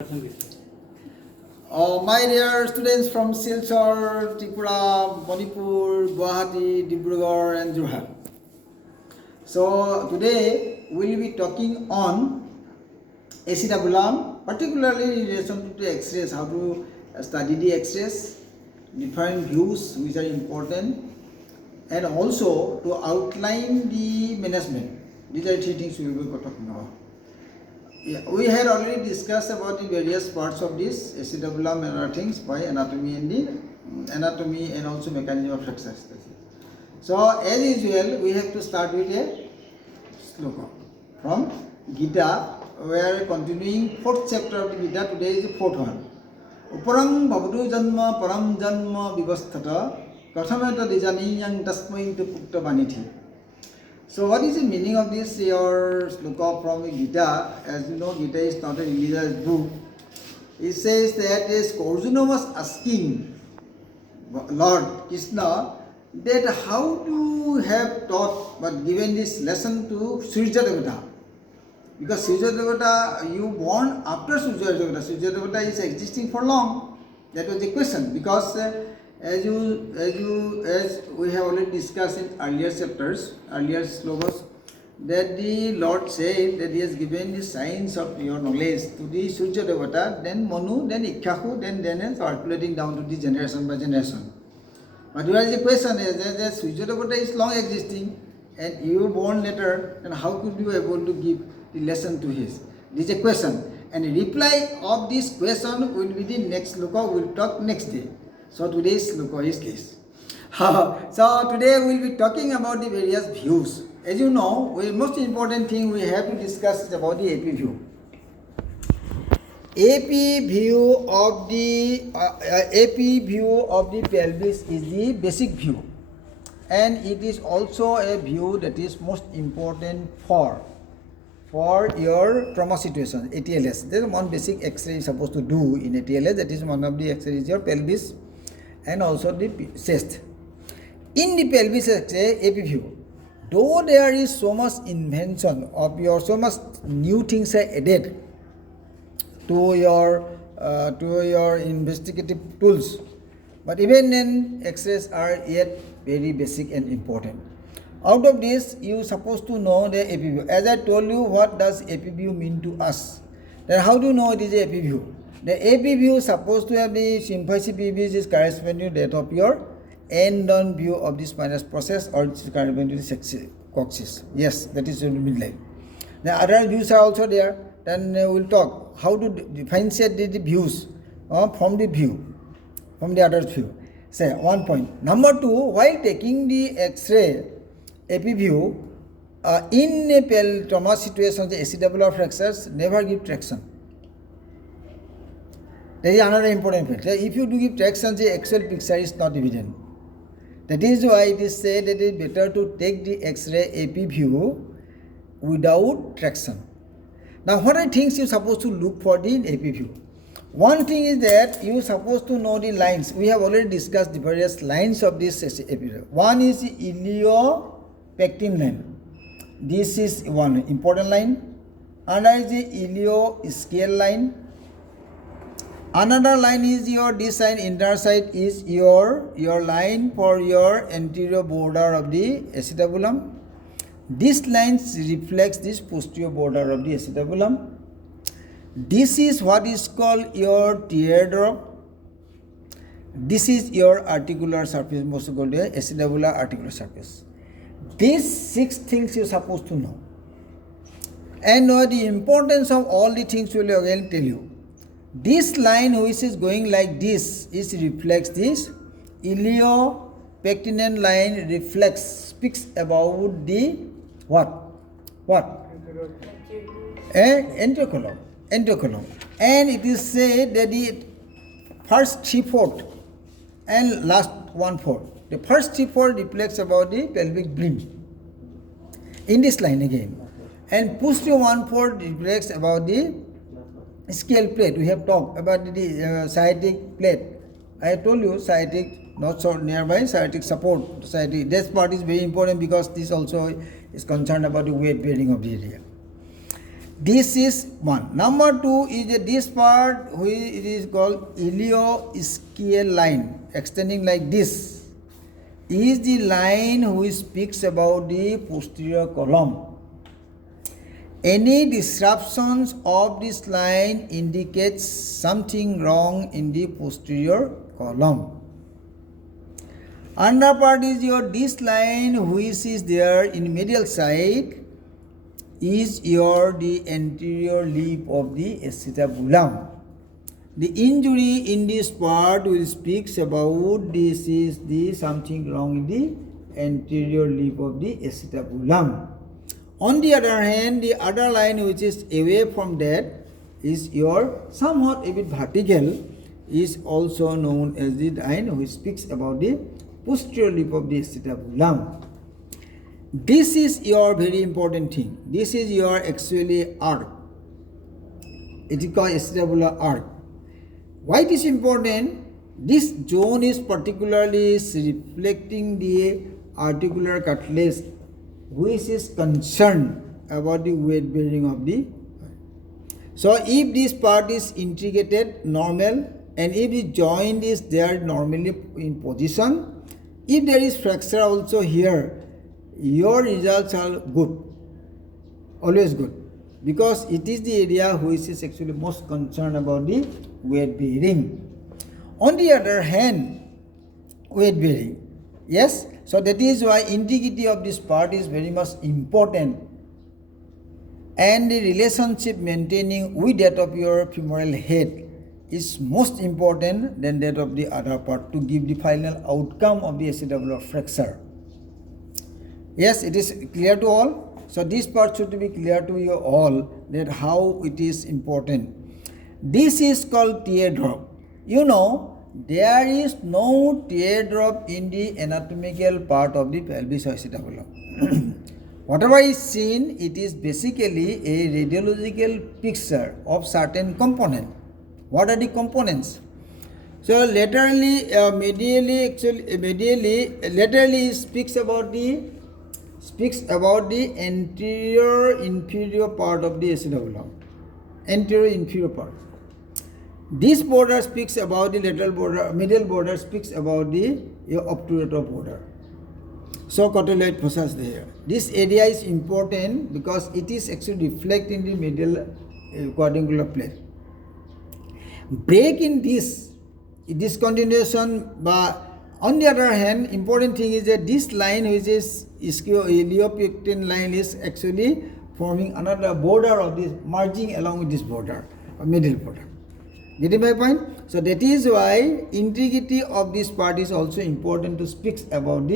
My dear students from Silchar, Tripura, Manipur, Guwahati, Dibrugarh and Jorhat. So today we will be talking on acetabulum, particularly in relation to X-rays, how to study the X-rays, different views which are important, and also to outline the management. These are three things we will be talking about. We had already discussed about the various parts of this acetabulum and other things by anatomy and also mechanism of success. So as usual, we have to start with a sloka from Gita. We are continuing fourth chapter of the Gita. Today is the fourth one. Uparang bhavatu janma param janma vivasthata kathameta dijaniyang tasmai tu pukta vanithi. So what is the meaning of this your sloka from Gita? As you know, Gita is not a religious book. It says that Arjuna was asking Lord Krishna that how to have taught but given this lesson to Surya Devata. Because Surya Devata, you born after Surya Devata. Surya Devata is existing for long. That was the question. Because as we have already discussed in earlier chapters, earlier slokas, that the Lord said that He has given the signs of your knowledge to the Surya Devata, then Manu, then Ikkahu, then circulating down to the generation by generation. But where is the question is that Surya Devata is long existing and you were born later, then how could you be able to give the lesson to his? This is a question. And the reply of this question will be the next sloka, we will talk next day. So today's sloka is this. So today we will be talking about the various views. As you know, the most important thing we have to discuss is about the AP view. AP view of the pelvis is the basic view, and it is also a view that is most important for your trauma situation, ATLS. There is one basic X-ray you are supposed to do in ATLS. That is one of the X-rays is your pelvis and also the chest. In the pelvis X-ray, AP view, though there is so much invention of your, so much new things are added to your investigative tools, but even then X-rays are yet very basic and important. Out of this, you are supposed to know the AP view. As I told you, what does AP view mean to us? Then how do you know it is AP view? The AP view is supposed to have the symphysis pubis is corresponding to that of your end-on view of the spinous process, or it is corresponding to the coccyx. Yes, that is the midline. The other views are also there. Then we will talk how to differentiate the views from the other view. Say one point. Number two, while taking the X-ray AP view in a trauma situation, the acetabular fractures never give traction. That is another important fact. If you do give traction, the actual picture is not evident. That is why it is said that it is better to take the X-ray AP view without traction. Now, what are things you are supposed to look for in AP view? One thing is that you are supposed to know the lines. We have already discussed the various lines of this AP view. One is the iliopectin line. This is one important line. Another is the ilioscale line. Another line is this line, inner side is your line for your anterior border of the acetabulum. This line reflects this posterior border of the acetabulum. This is what is called your teardrop. This is your articular surface, most called the acetabular articular surface. These 6 things you are supposed to know. And the importance of all the things will again tell you. This line which is going like this reflects this. Iliopectineal line speaks about the what? Anterocolumn. And it is said that the first 3/4 and last 1/4. The first 3/4 reflects about the pelvic brim. In this line again. And posterior 1/4 reflects about the scale plate. We have talked about the sciatic plate. I told you sciatic, not so nearby, sciatic support. This part is very important because this also is concerned about the weight bearing of the area. This is one. Number two is that this part which it is called ilioischial line, extending like this, is the line which speaks about the posterior column. Any disruptions of this line indicates something wrong in the posterior column. Under part is this line which is there in medial side is the anterior lip of the acetabulum. The injury in this part will speaks about this is the something wrong in the anterior lip of the acetabulum. On the other hand, the other line which is away from that is somewhat a bit vertical, is also known as the line which speaks about the posterior lip of the acetabulum. This is very important thing. This is actually arc. It is called acetabular arc. Why it is important? This zone is particularly reflecting the articular cartilage, which is concerned about the weight bearing of the. So if this part is integrated normal, and if the joint is there normally in position, if there is fracture also here, your results are good, always good, because it is the area which is actually most concerned about the weight bearing. On the other hand, weight bearing, yes, so that is why integrity of this part is very much important, and the relationship maintaining with that of your femoral head is most important than that of the other part to give the final outcome of the acetabular fracture. Yes, it is clear to all. So this part should be clear to you all, that how it is important. This is called teardrop. You know, there is no teardrop in the anatomical part of the pelvis or acetabulum. Whatever is seen, it is basically a radiological picture of certain component. What are the components? So laterally, laterally speaks about the anterior inferior part of the acetabulum, anterior inferior part. This border speaks about the lateral border, medial border speaks about the obturator border. So cotyloid fossa is there. This area is important because it is actually reflecting the medial quadrangular plate. Break in this discontinuation, but on the other hand, important thing is that this line, which is iliopectine line, is actually forming another border of this, merging along with this border, or middle border. Getting my point? So that is why integrity of this part is also important to speak about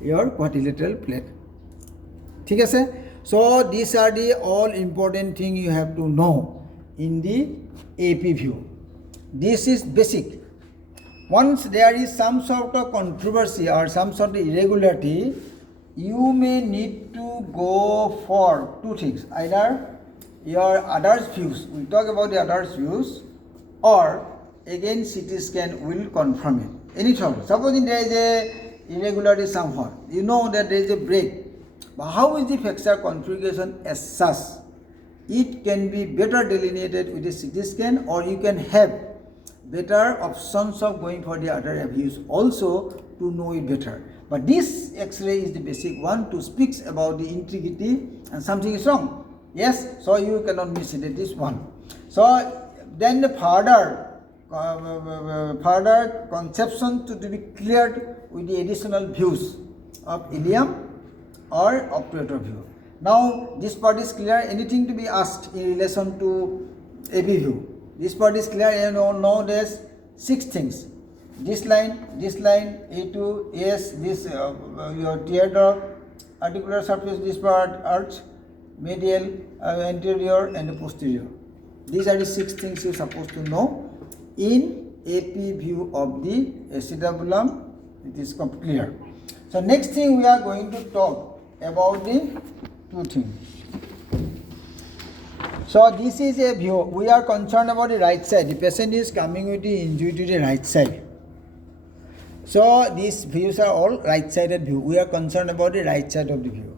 your quadrilateral plate. ठीक है sir? So these are the all important thing you have to know in the AP view. This is basic. Once there is some sort of controversy or some sort of irregularity, you may need to go for two things. Either your others views, we'll talk about the others views, or again CT scan will confirm it. Any trouble. Supposing there is a irregularity somewhat, you know that there is a break. But how is the fracture configuration as such? It can be better delineated with a CT scan, or you can have better options of going for the other views also to know it better. But this X-ray is the basic one to speak about the integrity and something is wrong. Yes, so you cannot miss it at this one. So then the further conception to be cleared with the additional views of ilium or obturator view. Now this part is clear. Anything to be asked in relation to AP view? This part is clear. You know there's 6 things. This line, A2, S, this your teardrop, articular surface, this part, arch, medial, anterior, and the posterior. These are the 6 things you're supposed to know in AP view of the acetabulum. It is clear. So next thing we are going to talk about the 2 things. So this is a view. We are concerned about the right side. The patient is coming with the injury to the right side. So these views are all right-sided view. We are concerned about the right side of the view.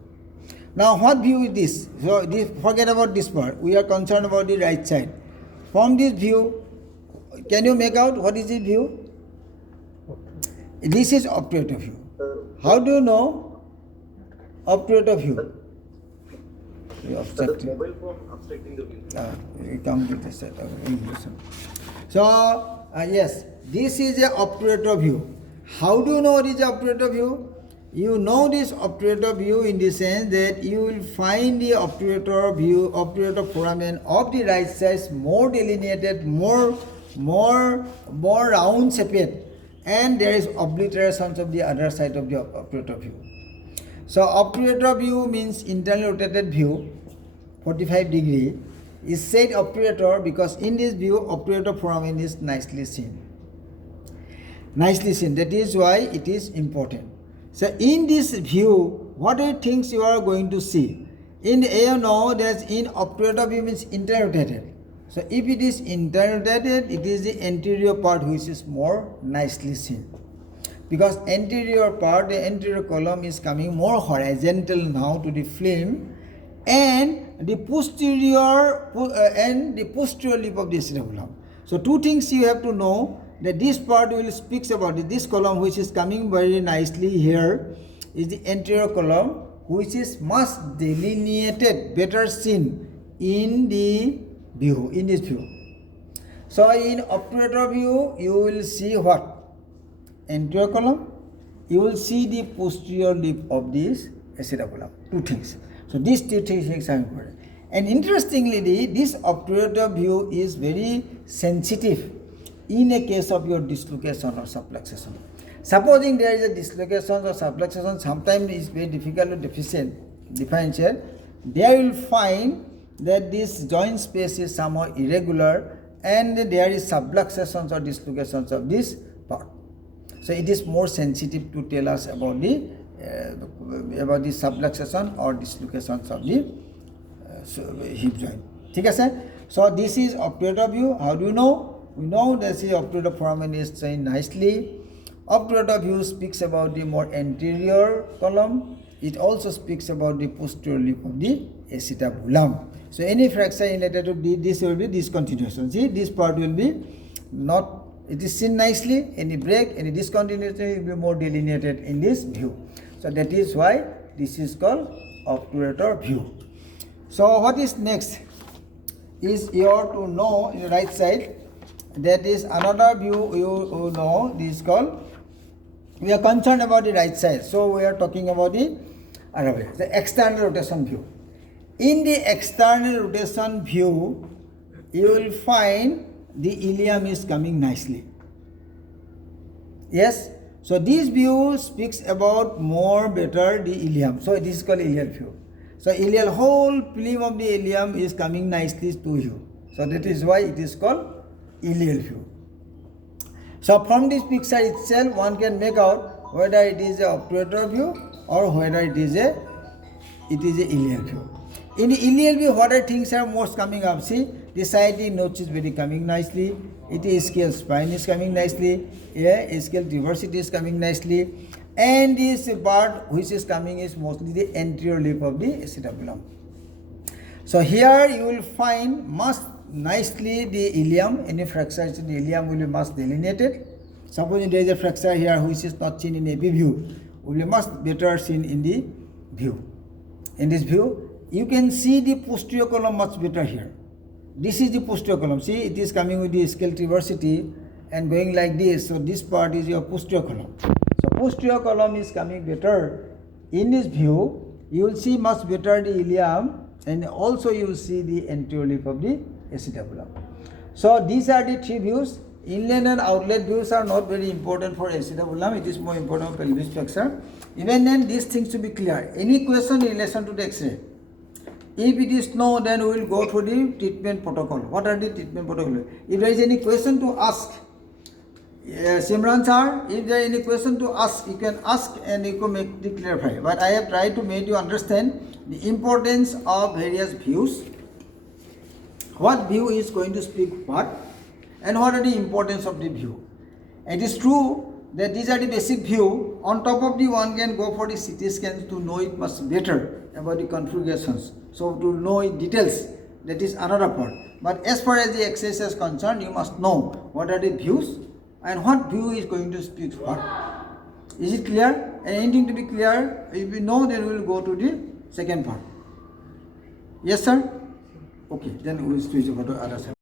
Now what view is this? So this, forget about this part. We are concerned about the right side. From this view, can you make out what is this view? This is obturator view. How do you know obturator view? Mobile phone obstructing the view. We come to this set of English. So yes, this is a obturator view. How do you know it is obturator view? You know this obturator view in the sense that you will find the obturator view, obturator foramen of the right side more delineated, more round shaped, and there is obliterations of the other side of the obturator view. So obturator view means internally rotated view, 45 degree, is said obturator because in this view obturator foramen is nicely seen. Nicely seen. That is why it is important. So in this view, what are things you are going to see? In you know that in obturator view means interrotated. So if it is interrotated, it is the anterior part which is more nicely seen. Because anterior part, the anterior column is coming more horizontal now to the film, and the posterior lip of the acetabulum. So two things you have to know, that this part will speaks about it. This column which is coming very nicely here is the anterior column, which is much delineated, better seen in the view, in this view. So in obturator view, you will see what? Anterior column. You will see the posterior lip of this acetabulum. Two things. So these two things are important. And interestingly, this obturator view is very sensitive in a case of your dislocation or subluxation. Supposing there is a dislocation or subluxation, sometimes it is very difficult to differentiate. There you will find that this joint space is somehow irregular and there is subluxations or dislocations of this part. So it is more sensitive to tell us about the subluxation or dislocations of the hip joint. Okay? So this is obturator view. How do you know? We know that the obturator foramen is seen nicely. Obturator view speaks about the more anterior column. It also speaks about the posterior lip of the acetabulum. So any fracture related to this will be discontinuation. See, this part will be not, it is seen nicely. Any break, any discontinuity will be more delineated in this view. So that is why this is called obturator view. So what is next is you have to know in the right side. That is another view you know. This is called, we are concerned about the right side. So we are talking about the external rotation view. In the external rotation view, you will find the ilium is coming nicely. Yes. So this view speaks about more better the ilium. So this is called ilial view. So ilial whole film of the ilium is coming nicely to you. So that is why it is called ilial view. So from this picture itself, one can make out whether it is a obturator view or whether it is a ilial view. In the ilial view, what are things are most coming up? See, the sciatic notch is very coming nicely. It is ischial spine is coming nicely. Yeah, ischial tuberosity is coming nicely. And this part which is coming is mostly the anterior lip of the acetabulum. So here you will find much nicely the ilium. Any fracture in the ilium will be much delineated. Suppose there is a fracture here which is not seen in a view, will be much better seen in the view. In this view, you can see the posterior column much better here. This is the posterior column. See, it is coming with the ischial tuberosity and going like this. So this part is your posterior column. So posterior column is coming better. In this view, you will see much better the ilium, and also you will see the anterior lip of the acetabulum. So these are the three views. Inlet and outlet views are not very important for acetabulum. It is more important for pelvis flexor. Even then, these things to be clear. Any question in relation to the X-ray? If it is no, then we will go through the treatment protocol. What are the treatment protocol? If there is any question to ask, Simran sir, if there is any question to ask, you can ask and you can make it clarify. But I have tried to make you understand the importance of various views. What view is going to speak what, and what are the importance of the view. It is true that these are the basic view. On top of the one can go for the CT scans to know it much better. about the configurations. So to know in details, that is another part. But as far as the access is concerned, you must know what are the views and what view is going to speak what. Is it clear? Anything to be clear? If we know, then we will go to the second part. Yes, sir? Okay, then we will switch over to other side.